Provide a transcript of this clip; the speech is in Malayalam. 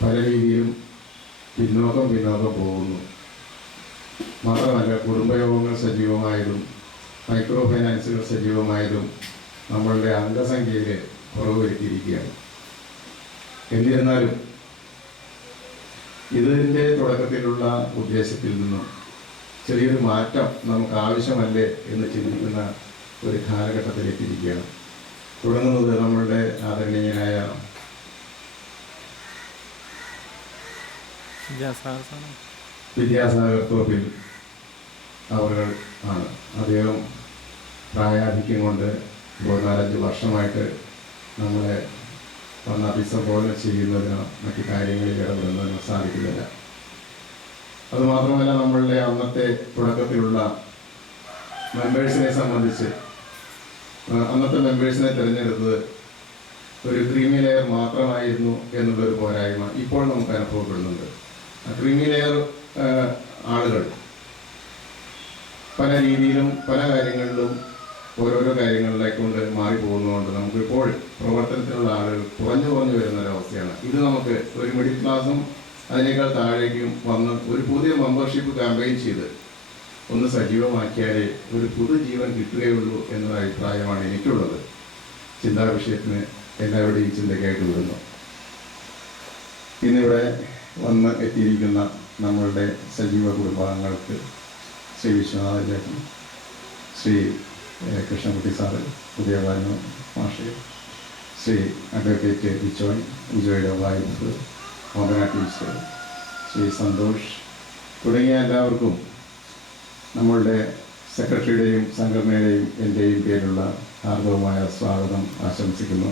പല രീതിയിലും പിന്നോക്കം പോകുന്നു. മാത്രമല്ല, കുടുംബയോഗങ്ങൾ സജീവമായതും മൈക്രോ ഫൈനാൻസുകൾ സജീവമായതും നമ്മളുടെ അംഗസംഖ്യയിൽ കുറവ് വരുത്തിയിരിക്കുകയാണ്. എന്നിരുന്നാലും ഇതിൻ്റെ തുടക്കത്തിലുള്ള ഉദ്ദേശത്തിൽ നിന്നും ചെറിയൊരു മാറ്റം നമുക്ക് ആവശ്യമല്ലേ എന്ന് ചിന്തിക്കുന്ന ഒരു കാലഘട്ടത്തിലെത്തിയിരിക്കുകയാണ്. തുടങ്ങുന്നത് നമ്മളുടെ ആദരണീയനായ വിദ്യാസാഗർ തോപ്പിൽ അവർ ആണ്. അദ്ദേഹം പ്രായാധിക്യം കൊണ്ട് 4-5 വർഷമായിട്ട് നമ്മളെ വന്ന് അഭിസംബോധന ചെയ്യുന്നതിനോ മറ്റു കാര്യങ്ങളിൽ ഇടപെടുന്നതിനോ സാധിക്കുന്നില്ല. അതുമാത്രമല്ല, നമ്മളുടെ അന്നത്തെ തുടക്കത്തിലുള്ള മെമ്പേഴ്സിനെ സംബന്ധിച്ച് അന്നത്തെ മെമ്പേഴ്സിനെ തിരഞ്ഞെടുത്തത് ഒരു ക്രീമി ലെയർ മാത്രമായിരുന്നു എന്നുള്ളൊരു പോരായ്മ ഇപ്പോൾ നമുക്ക് അനുഭവപ്പെടുന്നുണ്ട്. ക്രീമി ലെയർ ആളുകൾ പല രീതിയിലും പല കാര്യങ്ങളിലും ഓരോരോ കാര്യങ്ങളിലേക്കൊണ്ട് മാറിപ്പോകുന്നതുകൊണ്ട് നമുക്കിപ്പോൾ പ്രവർത്തനത്തിനുള്ള ആളുകൾ കുറഞ്ഞു വരുന്നൊരവസ്ഥയാണ്. ഇത് നമുക്ക് ഒരു മിഡിൽ ക്ലാസും അതിനേക്കാൾ താഴേക്കും വന്ന് ഒരു പുതിയ മെമ്പർഷിപ്പ് ക്യാമ്പയിൻ ചെയ്ത് ഒന്ന് സജീവമാക്കിയാലേ ഒരു പുതുജീവൻ കിട്ടുകയുള്ളൂ എന്നൊരു അഭിപ്രായമാണ് എനിക്കുള്ളത്. ചിന്താ വിഷയത്തിന് എല്ലാവരുടെയും ചിന്തയ്ക്കായിട്ട് വിടുന്നു. ഇന്നിവിടെ വന്ന് എത്തിയിരിക്കുന്ന നമ്മളുടെ സജീവ കുടുംബാംഗങ്ങൾക്ക് ശ്രീ വിശ്വനാഥ ചേട്ടൻ, ശ്രീ കൃഷ്ണൻകുട്ടി സാറ്, ഉദയഭാനു മാഷ്, ശ്രീ അഡ്വക്കേറ്റ് വിജോയുടെ വൈഫ് മോഹന ടീച്ചർ, ശ്രീ സന്തോഷ് തുടങ്ങിയ എല്ലാവർക്കും നമ്മളുടെ സെക്രട്ടറിയുടെയും സംഘടനയുടെയും എൻ്റെയും പേരിലുള്ള ഹാർദവമായ സ്വാഗതം ആശംസിക്കുന്നു.